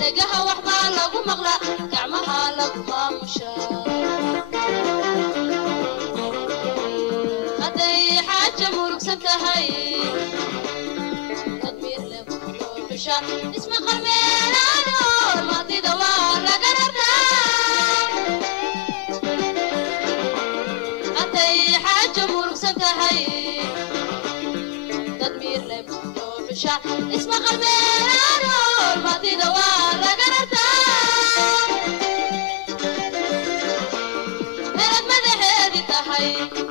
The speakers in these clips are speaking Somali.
دقها وحبا لغو مغلا قعمها لغو ماموشا هدي حاجة مروك سنتهاي تدمير لغو ماموشا اسم قرمينا نور ما تدوار لقررتا هدي حاجة مروك سنتهاي تدمير لغو ماموشا اسم قرمينا نور ما تدوار لقررتا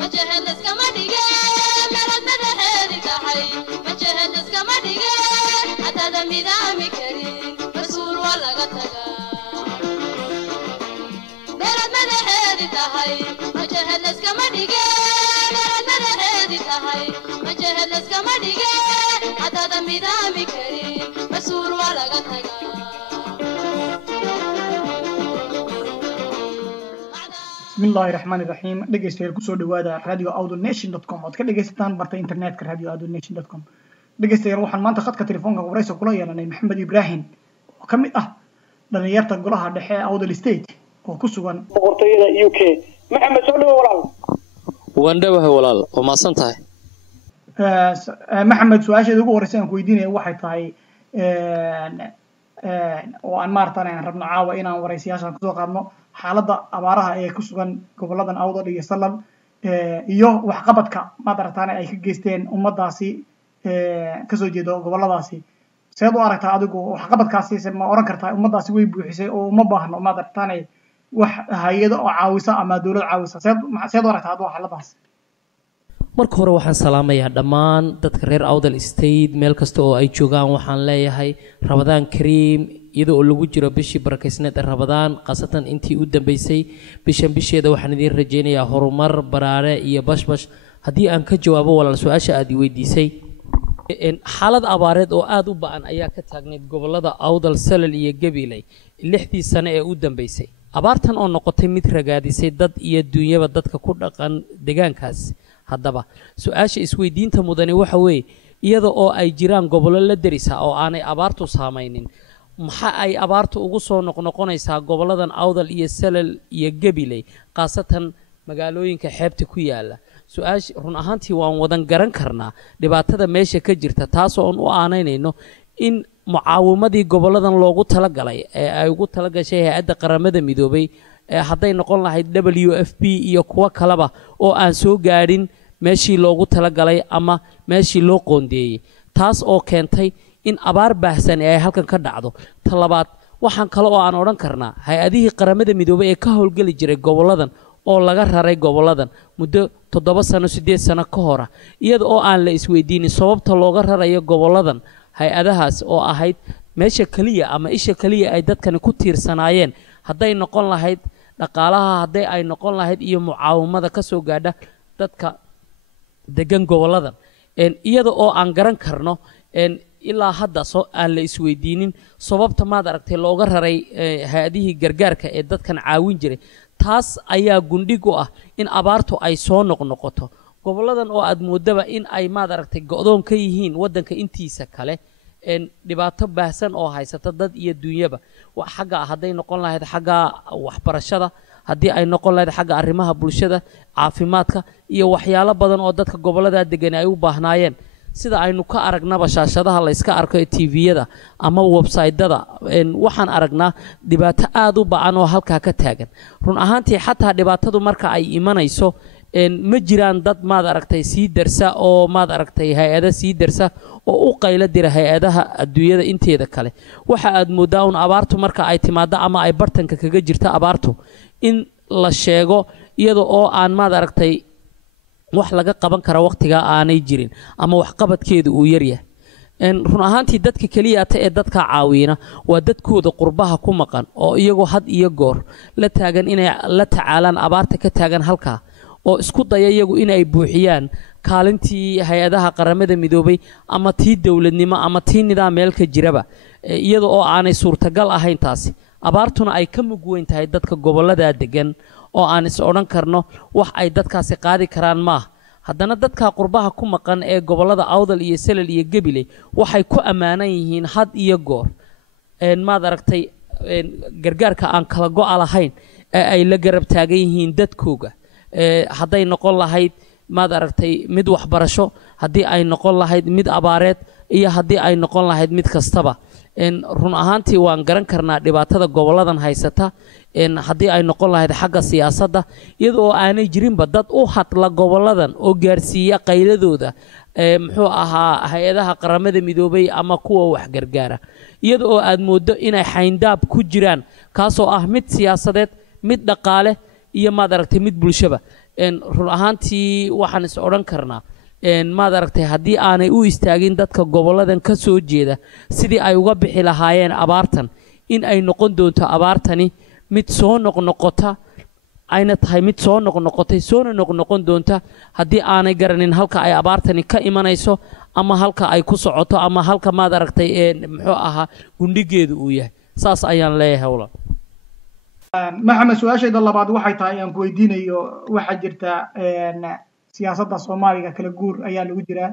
مجهد اسكما ديجي مرد مدهدي تحي مجهد اسكما ديجي حتى دمي دامي كريم رسول ولا قتلا مرد مدهدي تحي مجهد اسكما ديجي مرد مدهدي تحي مجهد اسكما ديجي حتى دمي دامي كريم رسول ولا قتلا بسم الله الرحمن الرحيم dhegeystayaal kusoo dhawaada radio.outnation.com ood ka dhegeysataan barta internetka radio.outnation.com dhegeystayaal waxaan maanta khadka telefoonka wareysi kula yeelanay Maxamed Ibrahim oo kamid ah dhalinyarta golaha dhexe ee Awdal State oo ku sugan boqortooyada UK Maxamed soo dhawaad walaal waan dhawahay walaal oo maasan tahay Maxamed su'aasha ugu horeysa aan ku weydiinay waxay tahay oo aan maartaan rabno caawa inaan wareysiyaashan ku soo qaadno xaaladda abaaraha ee ku sugan goboladan Awdal iyo Salal iyo wax qabadka madartaan ay ka geysteen ummadaasi ka soo jeedo goboladaasi seed u aragtaa adigu wax qabadkaasi ma oran kartaa ummadaasi way buuxisay oo uma baahno madartaan wax hay'ado oo caawisa ama dawlad caawisa seed u aragtaa adigu xaaladaas marka hore waxaan salaamayaa dhammaan dadka reer Awdal State meel kasta oo ay joogaan waxaan leeyahay Ramadaan Kariim iyadoo lagu jiro bishii barakeysneed Ramadaan qaasatan intii u dambeysay bisheeda waxaan idin rajeynayaa horumar baraare iyo bashbash haddii aan ka jawaabo walaal su'aasha aad i weydiisay xaalad abaareed oo aad u ba'an ayaa ka taagneed gobolada Awdal Salal iyo Gabiley 6 sano ee u dambeysay abaartan oo noqotay mid ragaadisay dad iyo dunyaba dadka ku dhaqan deegaankaas haddaba su'aasha isweydiinta mudane waxa weeye iyada oo ay jiraan gobollo la darisa oo aanay abaartu saamaynin maxaa ay abaartu ugu soo noqnoqonaysaa goboladan Awdal iyo Salal iyo Gabiley qaasatan magaalooyinka xeebta ku yaala su'aash run ahaantii waan wadan garan karnaa dhibaatada meesha ka jirta taas oo u aaneynayno in mucaawimadii goboladan loogu talagalay ee ay ugu talagashay hay'adda qaramada midoobay hadday noqon lahayd WFP iyo kuwa kaleba oo aan soo gaarin meeshii loogu talagalay ama meeshii loo qoondeeyay taas oo keentay in abaar baahsan ay halkan ka dhacdo talabaad waxaan kale oo aan oran karnaa hay'adihii qaramada midoobay ee ka howlgali jiray goboladan oo laga raray goboladan muddo 7 sano 8 sano ka hor iyada oo aan la isweydiinin sababta looga rarayo goboladan hay'adahaas oo ahayd meesha kaliya ama isha kaliya ay dadkan ku tiirsanaayeen hadday noqon lahayd dhaqaalaha hadday ay noqon lahayd iyo mucaawimada ka soo gaadha dadka degan goboladan iyada oo aan garan karno ilaa hadda aan la isweydiinin sababta maad aragtay looga raray hay'adihii gargaarka ee dadkan caawin jiray taas ayaa gundhig u ah in abaartu ay soo noqnoqoto goboladan oo aad moodaba in ay maad aragtay go'doon ka yihiin wadanka intiisa kale dhibaato baahsan oo haysata dad iyo dunyaba xagga hadday noqon lahayd xagga waxbarashada haddii ay noqon lahayd xagga arrimaha bulshada caafimaadka iyo waxyaalo badan oo dadka gobolada degan ay u baahnaayeen sida aynu ka aragnaba shaashadaha la iska arko ee TV-yada ama website-dada waxaan aragnaa dhibaato aad u ba'an oo halka ka taagan run ahaantii xataa dhibaatadu marka ay imanayso ma jiraan dad maad aragtay sii darsa oo maad aragtay hay'ada sii darsa oo u qayla dira hay'adaha adduunyada inteeda kale waxa aad moodaa un abaartu marka ay timaado ama ay bartanka kaga jirto abaartu in la sheego iyada oo aan maad aragtay wax laga qaban kara waqtiga aanay jirin ama wax qabadkeedu uu yar yahay run ahaantii dadka kaliya ee dadka caawina waa dadkooda qurbaha ku maqan oo iyagoo had iyo goor la taagan inay la tacaalaan abaarta ka taagan halka oo isku daya iyagu in ay buuxiyaan kaalintii hay'adaha qaramada midoobay ama tii dawladnimo ama tii nidaamka jiraba iyada oo aanay suurtagal ahayn taasi abaartuna ay ka mug weyn tahay dadka gobolada degan oo aan is oran karno wax ay dadkaasi qaadi karaan ma haddana dadka qurbaha ku maqan ee gobolada Awdal iyo Salal iyo Gabiley waxay ku amaanan yihiin had iyo goor maad aragtay gargaarka aan kala go'a lahayn ee ay la garab taagan yihiin dadkooga hadday noqon lahayd maad aragtay mid waxbarasho haddii ay noqon lahayd mid abaareed iyo haddii ay noqon lahayd mid kastaba run ahaantii waan garan karnaa dhibaatada goboladan haysata haddii ay noqon lahayd xagga siyaasadda iyadoo aanay jirinba dad u hadla goboladan oo gaarsiiya qayladooda muxuu ahaa hay-adaha qaramada midoobay ama kuwa wax gargaara iyada oo aad mooddo inay xayndaab ku jiraan kaasoo ah mid siyaasadeed mid dhaqaale iyo maad aragtay mid bulshaba run ahaantii waxaan is odhan karnaa maad aragtay haddii aanay u istaagin dadka goboladan ka soo jeeda sidii ay uga bixi lahaayeen abaartan in ay noqon doonto abaartani mid soo noqnoqota ayna tahay mid soo noqnoqotay soona noqnoqon doonta haddii aanay garanin halka ay abaartani ka imanayso ama halka ay ku socoto ama halka maad aragtay muxuu ahaa gundhigeedu uu yahay saas ayaan leeyahay walaal maxamed su-aashayda labaad waxay tahay aan ku weydiinayo waxaa jirta siyaasadda soomaaliga kala guur ayaa lagu jiraa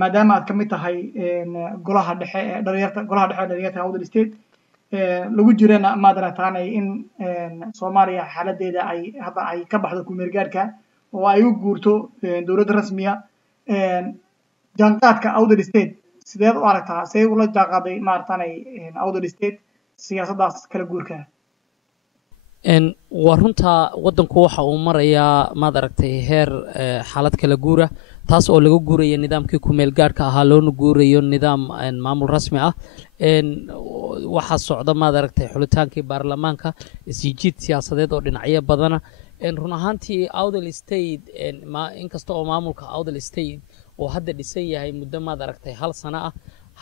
maadaama aad ka mid tahay golaha dhexe ee dhalinyarta awdal state lagu jirana maad aragtaanay in soomaaliya xaaladeeda ay hadda ay ka baxdo kumeergaarka oo ay u guurto dowladda rasmiya jaanqaadka awdal state sideed u aragtaa see ula jaanqaaday maaragtaanay awdal state siyaasaddaas kala guurka waa runtaa waddanku waxa uu marayaa maad aragtay heer xaalad kala guura taas oo laga guuraya nidaamkii kumeel gaadhka ahaa loona guurayo nidaam maamul rasmi ah waxaa socda maad aragtay xulitaankii baarlamaanka isjiid siyaasadeed oo dhinacyo badana run ahaantii awdal state inkasta oo maamulka awdal state oo hadda dhisan yahay muddo maad aragtay 1 sano ah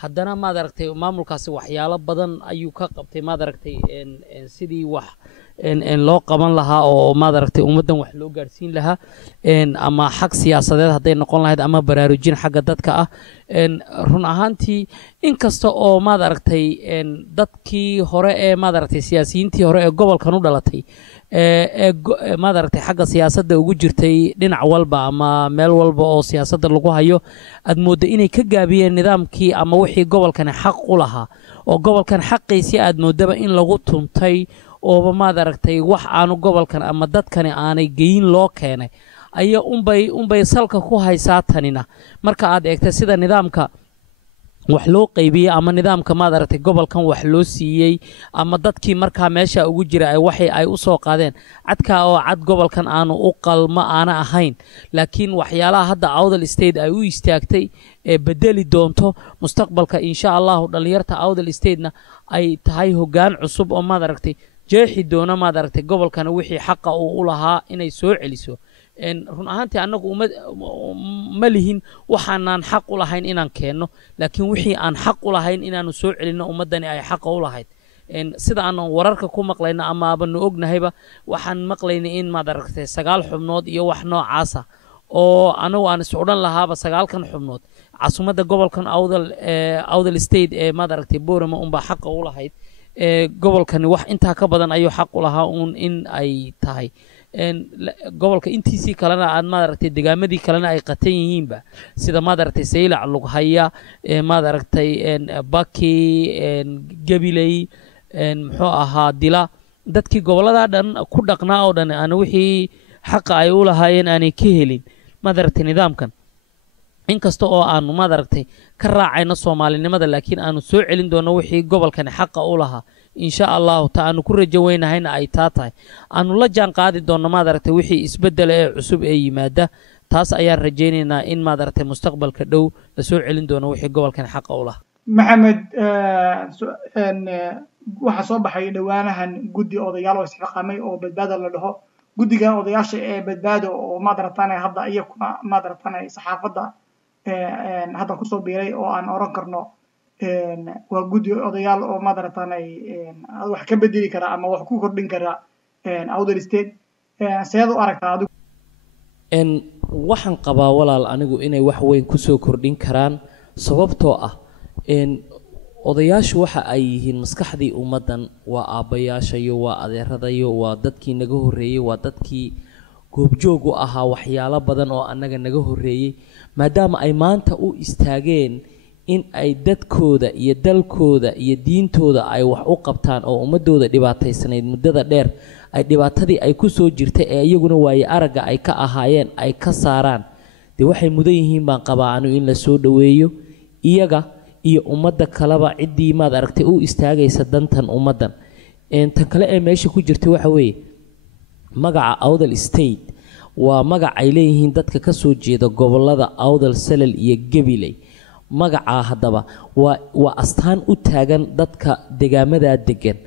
haddana maad aragtay maamulkaasi waxyaalo badan ayuu ka qabtay maad aragtay sidii wax loo qaban lahaa oo maad aragtay ummadan wax loo gaarsiin lahaa ama xaq siyaasadeed hadday noqon lahayd ama baraarujin xagga dadka ah run ahaantii inkasta oo maad aragtay dadkii hore ee maad aragtay siyaasiyiintii hore ee gobolkan u dhalatay maad aragtay xagga siyaasadda ugu jirtay dhinac walba ama meel walba oo siyaasadda lagu hayo aad mooddo inay ka gaabiyeen nidaamkii ama wixii gobolkani xaq u lahaa oo gobolkan xaqiisii aad moodaba in lagu tuntay ooba maad aragtay wax aanu gobolkan ama dadkani aanay geyin loo keenay ayaa unbay salka ku haysaa tanina marka aad eegtay sida nidaamka wax loo qaybiyay ama nidaamka maad aragtay gobolkan wax loo siiyey ama dadkii markaa meesha ugu jira ay u soo qaadeen cadka oo cad gobolkan aanu u qalma aana ahayn laakiin waxyaalaha hadda awdal state ay u istaagtay ee bedeli doonto mustaqbalka insha Allah dhalinyarta awdal state-na ay tahay hoggaan cusub oo maad aragtay jeexi doona maad aragtay gobolkan wixii xaq u lahaa inay soo celiso run ahaantii anagu ma lihin waxaanaan xaq u lahayn inaan keenno laakiin wixii aan xaq u lahayn inaanu soo celinno ummadani ay xaq u lahayd sida aan wararka ku maqlayna ama aanu ognahayba waxaan maqlaynay in maad aragtay 9 xubnood iyo wax noocaasa oo anagu aan is odhan lahaaba 9kan xubnood caasimada gobolkan awdal state ee maad aragtay boorama unbaa xaq u lahayd gobolkani wax intaa ka badan ayuu xaq u lahaa in ay tahay gobolka intiisii kalena aad maad aragtay degaamadii kalena ay qatan yihiinba sida maad aragtay saylac lughaya maad aragtay baki gabiley muxuu ahaa dila dadkii gobolada dhan ku dhaqnaa oo dhan aan wixii xaqa ay u lahaayeen aanay ka helin maad aragtay nidaamkan inkasta oo aanu maad aragtay ka raacayno Soomaalinimada laakiin aanu soo celin doono wixii gobolkan xaq u lahaa insha Allah taanu ku rajo weynahayna ay tahay aanu la jaan qaadi doono maad aragtay wixii isbedel ee cusub ee yimaada taas ayaan rajaynaynaa in maad aragtay mustaqbalka dhow la soo celin doono wixii gobolkan xaq u lahaa maxamed waxa soo baxay dhawaanahan guddi odayaal oo isxaqamay oo badbaado la dhaho guddiga odayaasha ee badbaado oo maad aragtay hadda iyaguna maad aragtay saxaafadda hadda ku soo biiray oo aan oran karno waa guddi odayaal oo maad aragtay wax ka bedeli kara ama wax ku kordhin kara awdal state sayid u aragtaa adigu waxaan qabaa walaal anigu inay wax weyn ku soo kordhin karaan sababtoo ah odayaashu waxa ay yihiin maskaxdii ummadan waa aabayaashayo waa adeeradayo waa dadkii naga horeeyay waa dadkii goobjoog u ahaa waxyaalo badan oo annaga naga horeeyay maadaama ay maanta u istaageen in ay dadkooda iyo dalkooda iyo diintooda ay wax u qabtaan oo ummadooda dhibaataysanayd muddada dheer ay dhibaatadii ay ku soo jirtay ee iyaguna waaye aragga ay ka ahaayeen ay ka saaraan dee waxay mudan yihiin baan qabaa anu in la soo dhoweeyo iyaga iyo ummadda kaleba ciddii maad aragtay u istaagaysa dantan ummaddan tan kale ee meesha ku jirta waxa weeye magaca Awdal State waa magac ay leeyihiin dadka ka soo jeeda gobolada Awdal Salal iyo Gabiley magaca hadaba waa astaan u taagan dadka deegaamada degan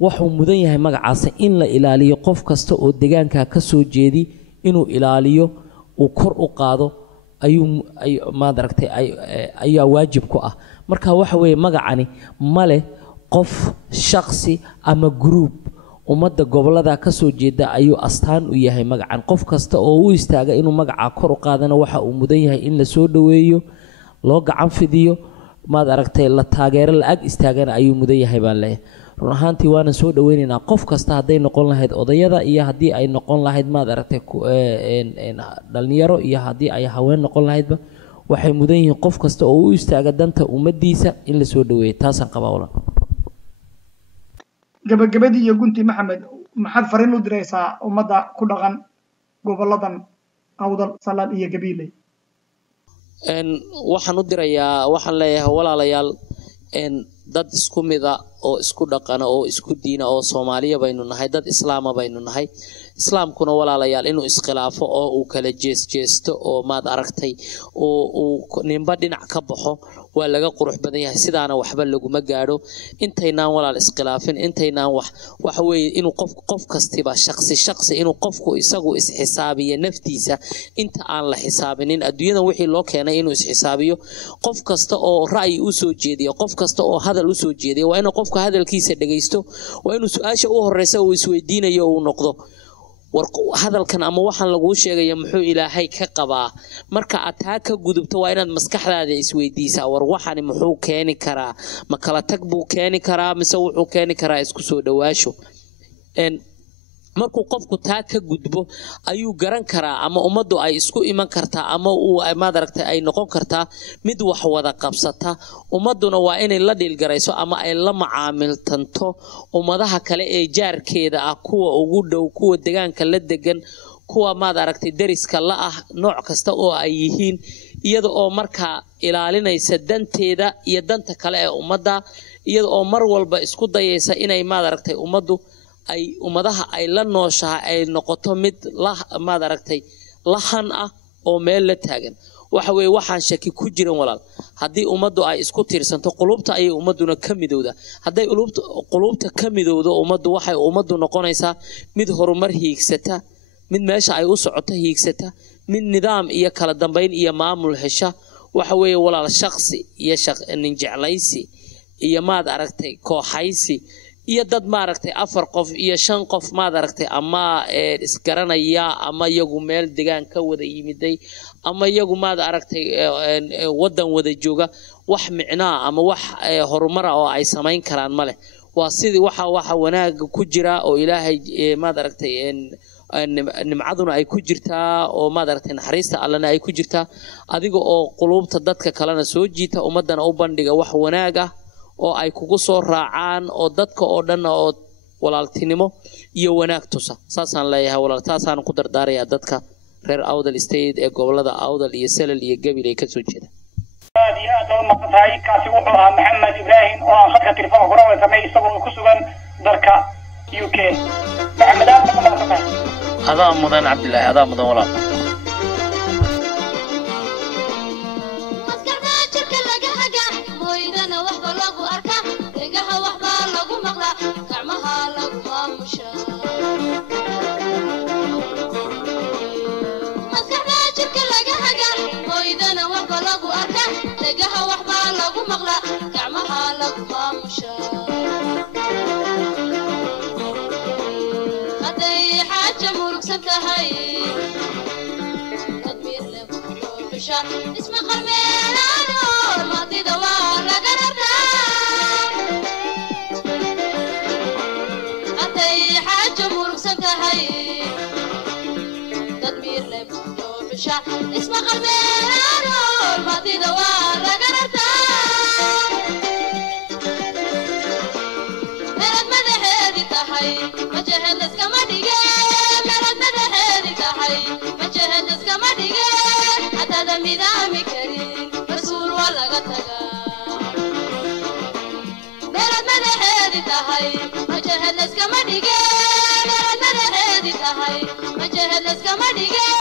wuxuu mudan yahay magacaas in la ilaaliyo qof kasta oo deegaanka ka soo jeedi inuu ilaaliyo uu kor u qaado maad aragtay ayaa waajib ku ah marka waxa weeye magacani male qof shakhsi ama group ummadda gobolada ka soo jeeda ayuu astaan u yahay magacan qof kasta oo u istaaga inuu magaca kor u qaadana waxa uu mudan yahay in la soo dhaweeyo loo gacan fidiyo maad aragtay la taageero la ag istaagana ayuu mudan yahay baan leeyahay run ahaantii waana soo dhaweynaynaa qof kasta hadday noqon lahayd odayada iyo haddii ay noqon lahayd maad aragtay dhalinyaro iyo haddii ay haween noqon lahaydba waxay mudan yihiin qof kasta oo u istaaga danta ummadiisa in la soo dhaweeyo taasaan qabaa walaal gabagabadii iyo gunti maxamed maxaad fariin u diraysaa ummadda ku dhaqan goboladan Awdal Salal iyo Gabiley waxaan u dirayaa waxaan leeyahay walaalayaal dad isku mida oo isku dhaqana oo isku diina oo Soomaaliya baynu nahay dad islaama baynu nahay islaamkuna walaalayaal inuu iskhilaafo oo uu kala jeesto oo maad aragtay oo ninba dhinac ka baxo waa laga qurux badan yahay sidaana waxba laguma gaadho intaynaan walaal iskhilaafin intaynaan waxa weeye inuu qof kastiba shakhsi inuu qofku isagu isxisaabiyo naftiisa inta aan la xisaabinin adduunyadan wixii loo keenay inuu isxisaabiyo qof kasta oo ra'yi u soo jeediyo qof kasta oo hadal u soo jeediyo waa inuu qofka hadalkiisa dhageysto waa inuu su'aasha u horeysa uu isweydiinayo uu noqdo hadalkan ama waxaan lagu sheegay muxuu Ilaahay ka qabaa marka aad taa ka gudubto waa inaad maskaxdaada isweydiisaa war waxani muxuu keeni karaa ma kala tag buu keeni karaa mise wuxuu keeni karaa isku soo dhawaasho markuu qofku taa ka gudbo ayuu garan karaa ama ummaddu ay isku iman kartaa ama uu maad aragtay ay noqon kartaa mid wax wada qabsata ummaduna waa inay la dhilgarayso ama ay la macaamiltanto ummadaha kale ee jaarkeeda ah kuwa ugu dhow kuwa deegaanka la degan kuwa maad aragtay dariska la ah nooc kasta oo ay yihiin iyada oo markaa ilaalinaysa danteeda iyo danta kale ee ummadda iyada oo mar walba isku dayaysa inay maad aragtay ummaddu ay ummadaha ay la nooshahay ay noqoto mid maad aragtay lahan ah oo meel la taagan waxa weeye waxaan shaki ku jiran walaal haddii ummaddu ay isku tiirsanto qulubta ayay ummaduna ka midowda hadday qulubta ka midowdo ummaddu waxay ummaddu noqonaysaa mid horumar hiigsata mid meesha ay u socoto hiigsata mid nidaam iyo kala dambeyn iyo maamul hesha waxa weeye walaal shakhsi iyo nin jeclaysi iyo maad aragtay kooxaysi iyo dad maaragtay 4 qof iyo 5 qof maad aragtay ama isgaranaya ama iyagu meel deegaan ka wada yimiday ama iyagu maad aragtay wadan wada jooga wax micnaa ama wax horumar oo ay sameyn karaan male waa sidii waxa wanaag ku jira oo Ilaahay maad aragtay nimcaduna ay ku jirtaa oo maad aragtay naxariista Allahna ay ku jirtaa adiga oo qulubta dadka kalena soo jiita ummadana u bandhiga wax wanaag ah oo ay kugu soo raacaan oo dadka oo dhan oo walaaltinimo iyo wanaag tusa saasaan leeyahay walaal taasaan ku dardaaraya dadka reer Awdal State ee gobolada Awdal iyo Salal iyo Gabiley ka soo jeeda aad oo maqtaay kaasi wuxuu ahaa Maxamed Ibrahim oo aan khadka telefoonka ku rawaysay isagoo ku sugan dalka UK Maxamed aad ma maqtaay adaa mudan Cabdullaahi adaa mudan walaal اسم قرميلانو الماضي دوار لقررنا حتى حاجة مرسمتها هاي تدمير لبنو بشا اسم قرميلانو الماضي دوار لقررنا هذا ميدان كريم مسؤول ولا قتها بلد مدحيدي تهي وجهد لسك مدقي بلد مدحيدي تهي وجهد لسك مدقي